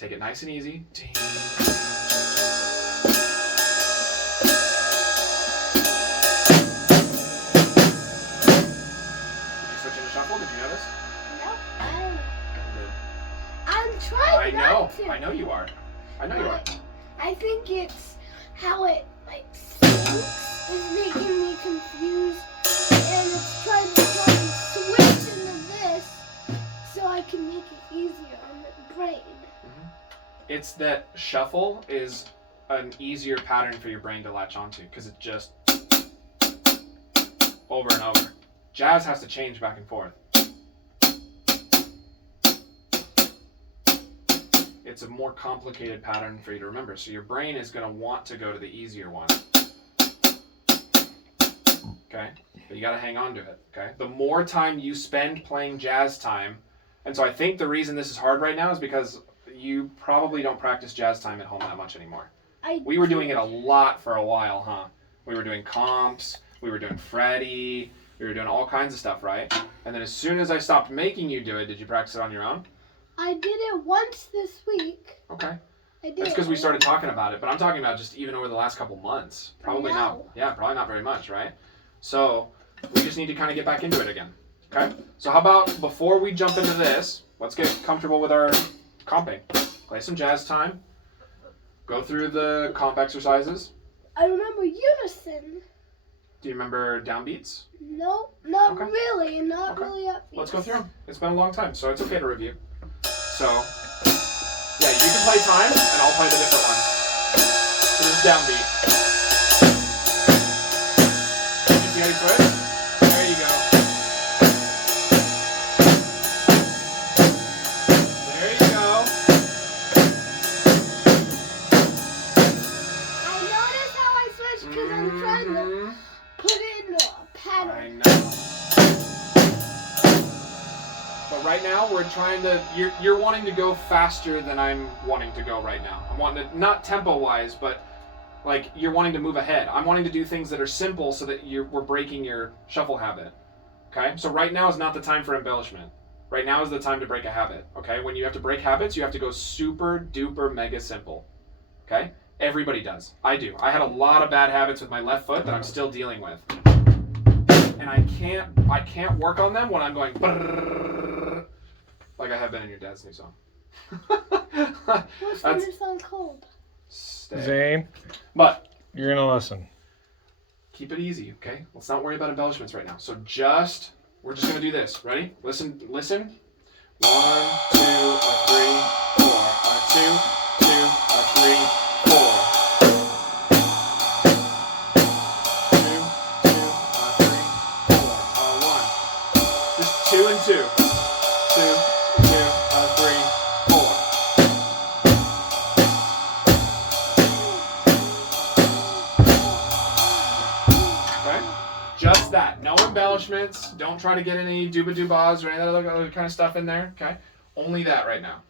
Take it nice and easy. Ding. Did you notice? No, I'm trying not to. I know you are. I know you are. I think it's how it like syncs is making me confused, and it's trying to switch into this so I can make it easier on the brain. Mm-hmm. It's that shuffle is an easier pattern for your brain to latch onto because it's just over and over. Jazz has to change back and forth. It's a more complicated pattern for you to remember. So your brain is going to want to go to the easier one. Okay? But you got to hang on to it. Okay? The more time you spend playing jazz time, and so I think the reason this is hard right now is because you probably don't practice jazz time at home that much anymore. We were doing it a lot for a while, huh? We were doing comps, we were doing Freddie, we were doing all kinds of stuff, right? And then as soon as I stopped making you do it, did you practice it on your own? I did it once this week. Okay. I did. That's because we started talking about it, but I'm talking about just even over the last couple months. Probably not. Yeah, probably not very much, right? So we just need to kind of get back into it again. Okay? So how about before we jump into this, let's get comfortable with our comping. Play some jazz time. Go through the comp exercises. I remember unison. Do you remember downbeats? No, not really. Not really upbeats. Let's go through them. It's been a long time, so it's okay to review. So, yeah, you can play time, and I'll play the different ones. So this is downbeat. You see how you switch? There you go. There you go. I noticed how I switched because I'm trying to put it in a pattern. I know. But right now, we're trying to, you're wanting to go faster than I'm wanting to go right now. I'm wanting to, not tempo-wise, but like you're wanting to move ahead. I'm wanting to do things that are simple so that we're breaking your shuffle habit. Okay? So right now is not the time for embellishment. Right now is the time to break a habit. Okay? When you have to break habits, you have to go super duper mega simple. Okay? Everybody does. I do. I had a lot of bad habits with my left foot that I'm still dealing with. And I can't work on them when I'm going brrrr, like I have been in your dad's new song. What's your new song called? Zane, but you're gonna listen. Keep it easy, okay? Let's not worry about embellishments right now. So we're just gonna do this. Ready? Listen. 1, 2, 3, 4. 2, 2, 3, 4. 2 and 2. 2, 2, 3, 4. Okay? Just that. No embellishments. Don't try to get any dooba-doobahs or any other kind of stuff in there. Okay? Only that right now.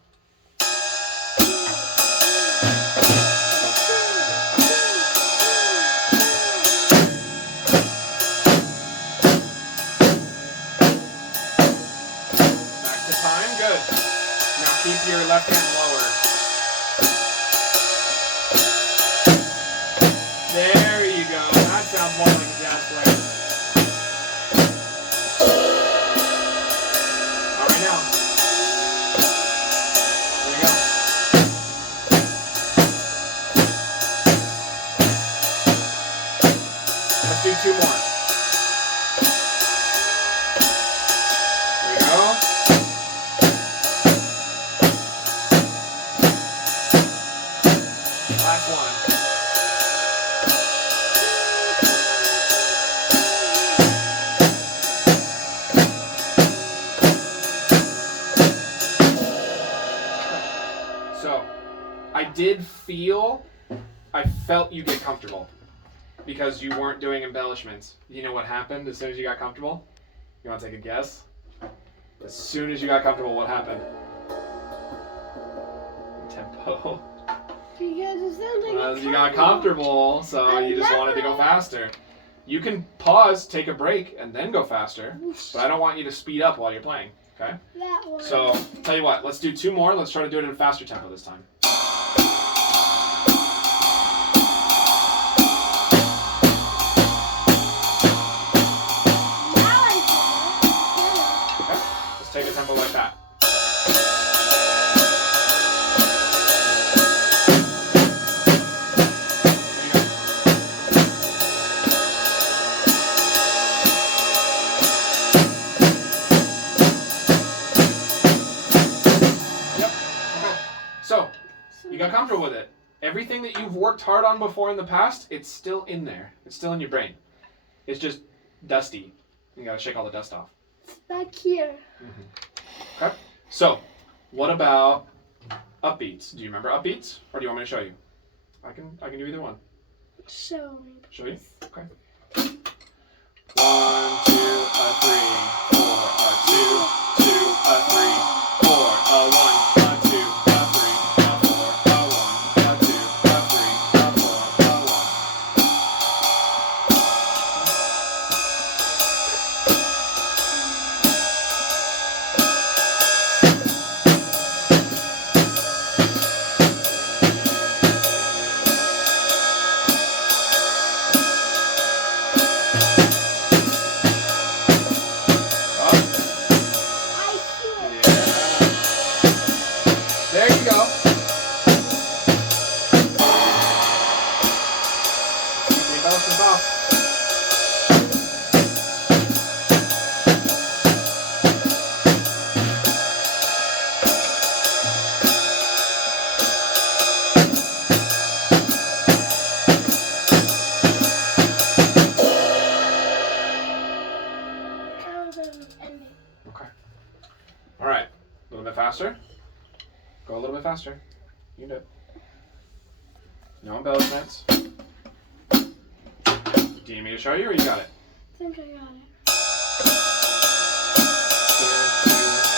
Keep your left hand lower. There you go. That sounds more like a jazz player. All right, now. There you go. Let's do 2 more. There you go. Last one. So, I felt you get comfortable because you weren't doing embellishments. You know what happened as soon as you got comfortable? You want to take a guess? As soon as you got comfortable, what happened? Tempo. Because it sounds like You got comfortable, so you just wanted to go faster. You can pause, take a break, and then go faster, but I don't want you to speed up while you're playing, Okay. That one. So, tell you what, let's do 2 more. Let's try to do it at a faster tempo this time. Now I Okay. Let's take a tempo like that. So, you got comfortable with it. Everything that you've worked hard on before in the past, it's still in there. It's still in your brain. It's just dusty. You gotta shake all the dust off. It's back here. Okay. So, what about upbeats? Do you remember upbeats, or do you want me to show you? I can do either one. Show me. Show you? Okay. 1, 2, 3, 4, 2, 2, 3, 4, 1, 2, 3, 4, 1, 2, 3, 4, 1. I see it. There you go. Keep the embellishments off. That was an ending. Okay. All right. A little bit faster. Go a little bit faster. You can do it. No embellishments. Do you need me to show you, or you got it? I think I got it. 2, 2,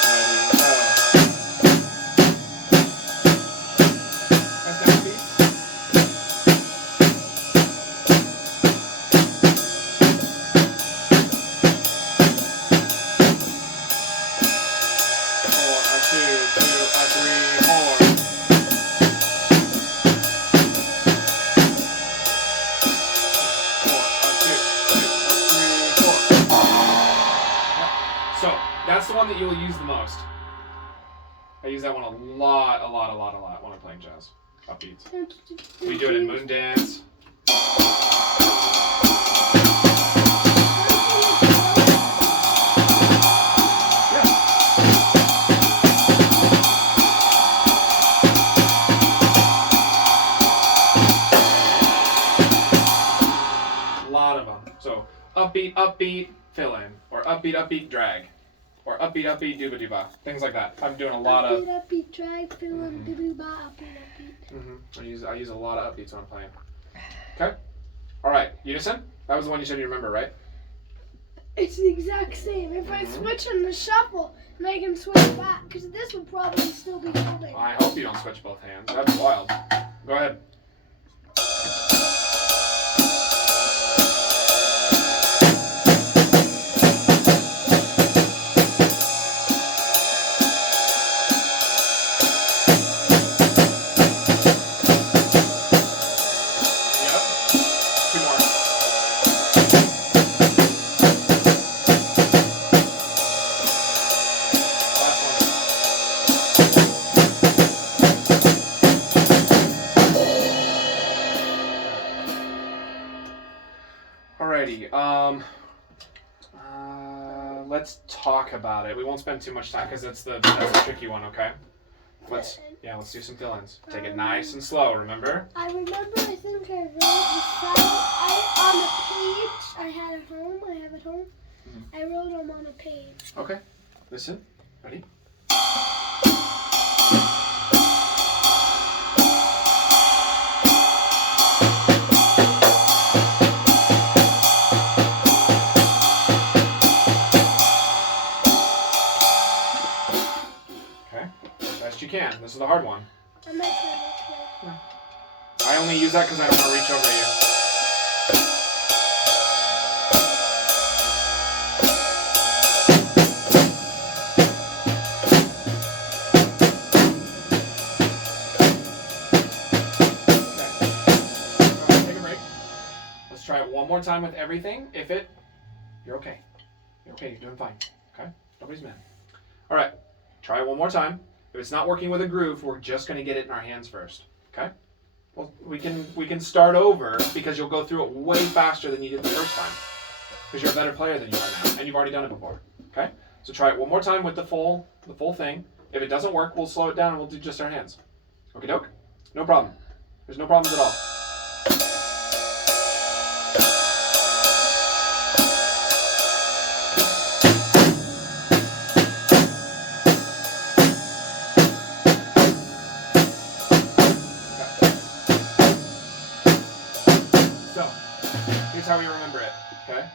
ready, go. That's down beat. Four, a 2, 2, a 3, 4. So, that's the one that you will use the most. I use that one a lot when I'm playing jazz. Upbeats. We do it in Moon Dance. A lot of them. So, upbeat, fill in. Or upbeat, drag. Or upbeat, dooba-dooba. Things like that. I'm doing a lot of... Upbeat, drag, fill in, doo-doo-ba, upbeat. I use a lot of upbeats when I'm playing. Okay? Alright, unison? That was the one you said you remember, right? It's the exact same. If I switch on the shuffle, and I can switch back, because this would probably still be holding. I hope you don't switch both hands. That's wild. Go ahead. Alrighty, let's talk about it. We won't spend too much time because that's a tricky one, okay? Let's do some fill-ins. Take it nice and slow, remember? I remember, I think I wrote on a page I had at home. I have at home. I wrote them on a page. Okay, listen, ready? Best you can. This is the hard one. I'm not sure. I only use that because I don't want to reach over you. one more time with everything. If it, you're okay. You're okay. You're doing fine. Okay? Nobody's mad. All right. Try it one more time. If it's not working with a groove, we're just going to get it in our hands first. Okay? Well, we can start over because you'll go through it way faster than you did the first time. Because you're a better player than you are now, and you've already done it before. Okay? So try it one more time with the full thing. If it doesn't work, we'll slow it down and we'll do just our hands. Okie doke? No problem. There's no problems at all. Here's how we remember it, okay?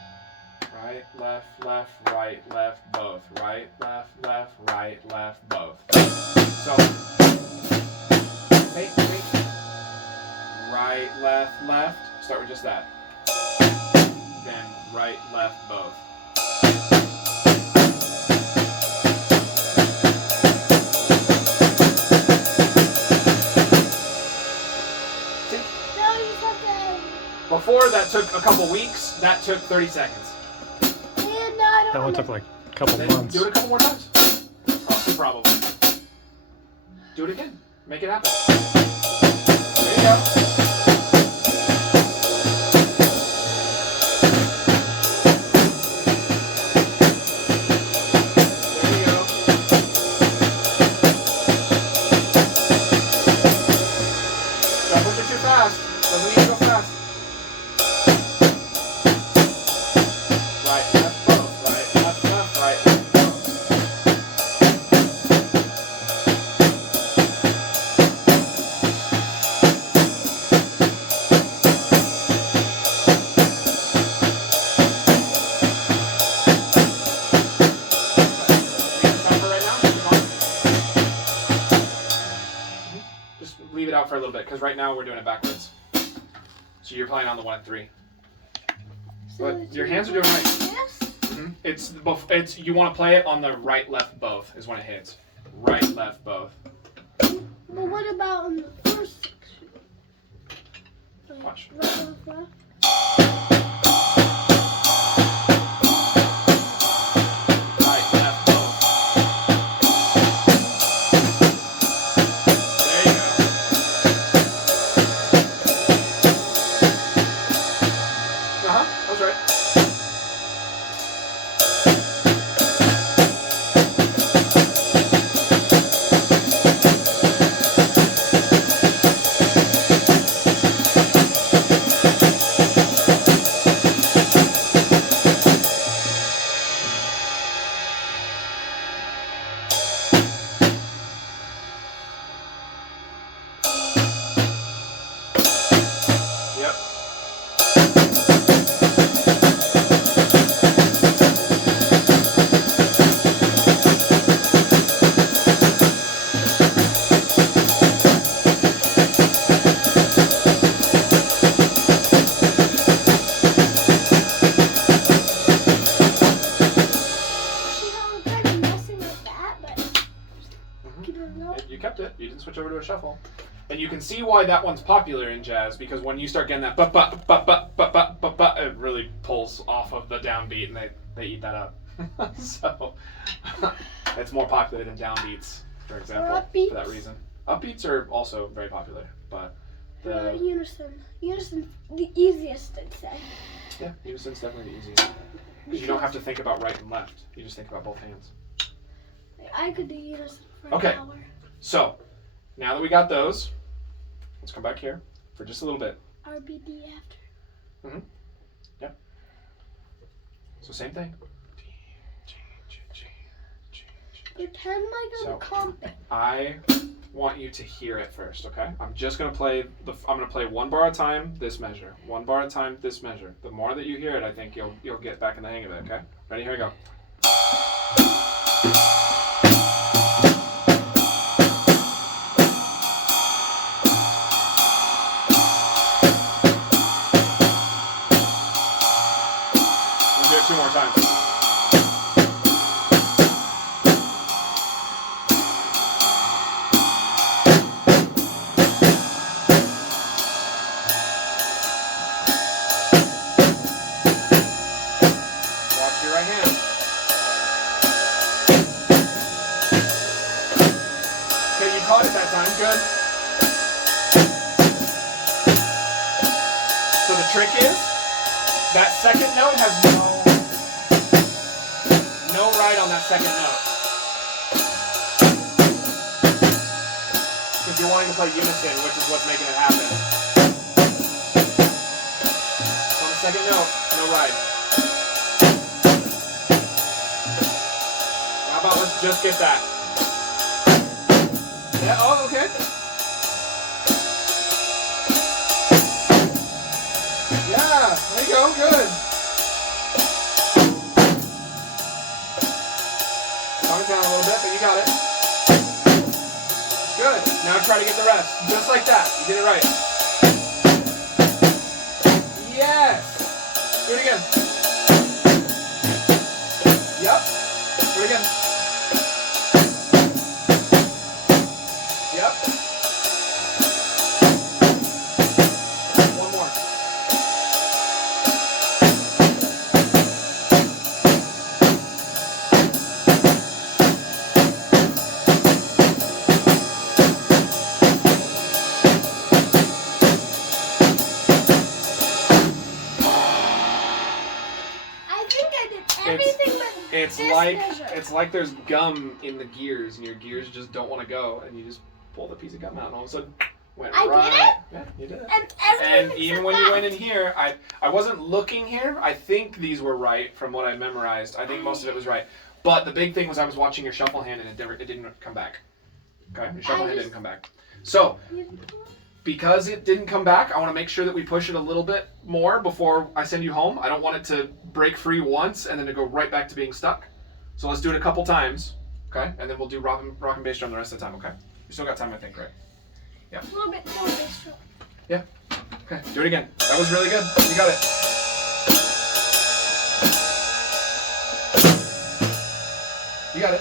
Right, left, left, right, left, both. Right, left, left, right, left, both. So, wait. Right, left, left. Start with just that. Then right, left, both. Before, that took a couple weeks. That took 30 seconds. That one took like a couple months. Do it a couple more times. Probably. Do it again. Make it happen. There you go. There you go. Don't push it too fast. Doesn't need to go fast. Leave it out for a little bit because right now we're doing it backwards. So you're playing on the 1 and 3. But your hands are doing right. Yes? It's you want to play it on the right, left, both is when it hits. Right, left, both. But what about in the first section? Like, Watch. Right, left, left? You kept it. You didn't switch over to a shuffle. And you can see why that one's popular in jazz, because when you start getting that but, it really pulls off of the downbeat, and they eat that up. So it's more popular than downbeats, for example, for that reason. Upbeats are also very popular, but Unison, the easiest, I'd say. Yeah, unison's definitely the easiest. Because you don't have to think about right and left. You just think about both hands. I could do unison for Okay. an hour. So, now that we got those, let's come back here for just a little bit. RBD after. Mm-hmm. Yep. So same thing. Pretend like I'm comping. I want you to hear it first, okay? I'm just gonna play I'm gonna play one bar at a time, this measure. One bar at a time, this measure. The more that you hear it, I think you'll get back in the hang of it, okay? Ready? Here we go. We'll do it 2 more times. That time, good. So the trick is, that second note has no ride on that second note. If you're wanting to play unison, which is what's making it happen. So on the second note, no ride. How about let's just get that? Yeah, oh, okay. Yeah, there you go, good. Calm it down a little bit, but you got it. Good. Now try to get the rest. Just like that. You did it right. Yes. Do it again. Yep. Do it again. Yep. One more. I think I did everything but It's this like measure. it's like there's gum in the gears, and your gears just don't want to go, and you just pull the piece of gum out, and all of a sudden, went I did right. it? Yeah, you did it. And everything And even except when that. you went in here, I wasn't looking here. I think these were right from what I memorized. I think most of it was right. But the big thing was I was watching your shuffle hand, and it didn't come back. Okay, your shuffle hand didn't come back. So because it didn't come back, I want to make sure that we push it a little bit more before I send you home. I don't want it to break free once and then to go right back to being stuck. So let's do it a couple times, okay? And then we'll do rock and bass drum the rest of the time, okay? We still got time, I think, right? A little bit more bass drum. Yeah. Okay, do it again. That was really good. You got it. You got it.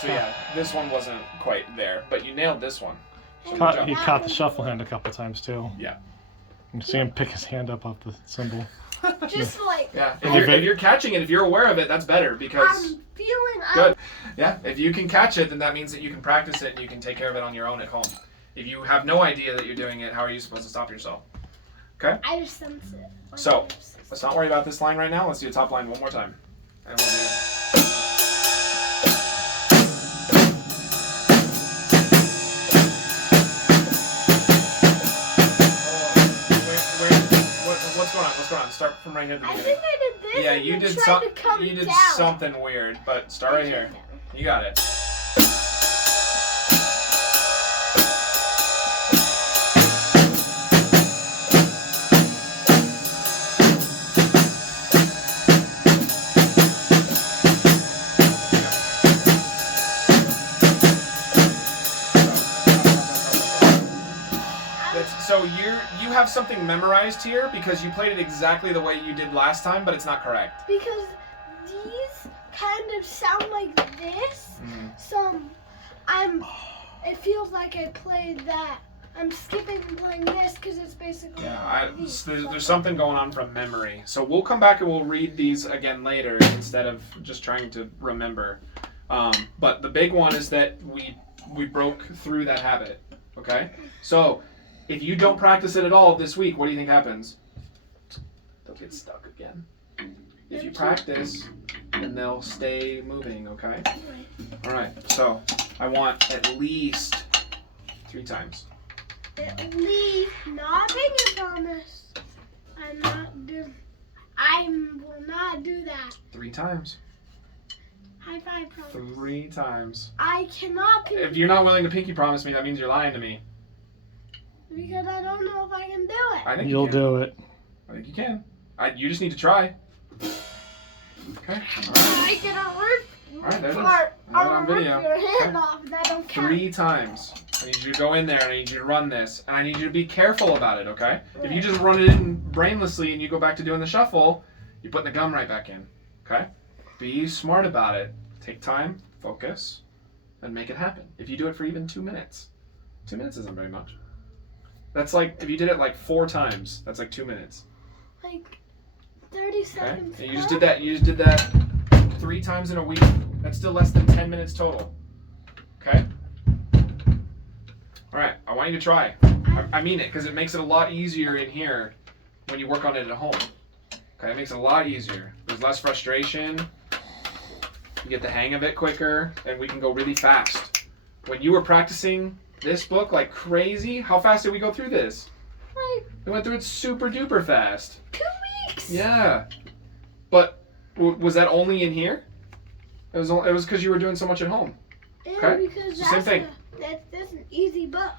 So yeah, this one wasn't quite there, but you nailed this one. So good job. He caught the shuffle hand a couple times too. Yeah. You see him pick his hand up off the cymbal. Just like Yeah. If you're catching it, if you're aware of it, that's better because I'm feeling good. Yeah. If you can catch it, then that means that you can practice it and you can take care of it on your own at home. If you have no idea that you're doing it, how are you supposed to stop yourself? Okay. I just sense it. So let's not worry about this line right now. Let's do the top line one more time, and we'll do. What's going on? What's going on? Start from right here at the I beginning. think I did this. Yeah, and you then did tried to come you did down. something weird, but start right here. You got it. So you have something memorized here because you played it exactly the way you did last time, but it's not correct. Because these kind of sound like this, so it feels like I played that. I'm skipping and playing this because it's basically. Yeah, there's something going on from memory. So we'll come back and we'll read these again later instead of just trying to remember. But the big one is that we broke through that habit. Okay, so. If you don't practice it at all this week, what do you think happens? They'll get stuck again. If you practice, then they'll stay moving, okay? Alright, so I want at least 3 times. At least, not pinky promise. I will not do that. 3 times. High five promise. 3 times. I cannot pinky. If you're not willing to pinky promise me, that means you're lying to me. Because I don't know if I can do it. I think You'll you can. do it. I think you can. You just need to try. Okay. I cannot rip. Alright, there it is. Or, I have it or on rip video. your hand Okay. off and I don't count. 3 times. I need you to go in there and I need you to run this. And I need you to be careful about it, okay? If you just run it in brainlessly and you go back to doing the shuffle, you're putting the gum right back in. Okay? Be smart about it. Take time, focus, then make it happen. If you do it for even 2 minutes. 2 minutes isn't very much. That's like, if you did it like 4 times, that's like 2 minutes. Like 30 seconds. And you just did that. You just did that 3 times in a week. That's still less than 10 minutes total. Okay? All right. I want you to try. I mean it, because it makes it a lot easier in here when you work on it at home. Okay? It makes it a lot easier. There's less frustration. You get the hang of it quicker, and we can go really fast. When you were practicing this book like crazy, how fast did we go through this? Like We went through it super duper fast. 2 weeks. Yeah. But was that only in here? It was because you were doing so much at home. And Okay. because Same thing. that's an easy book.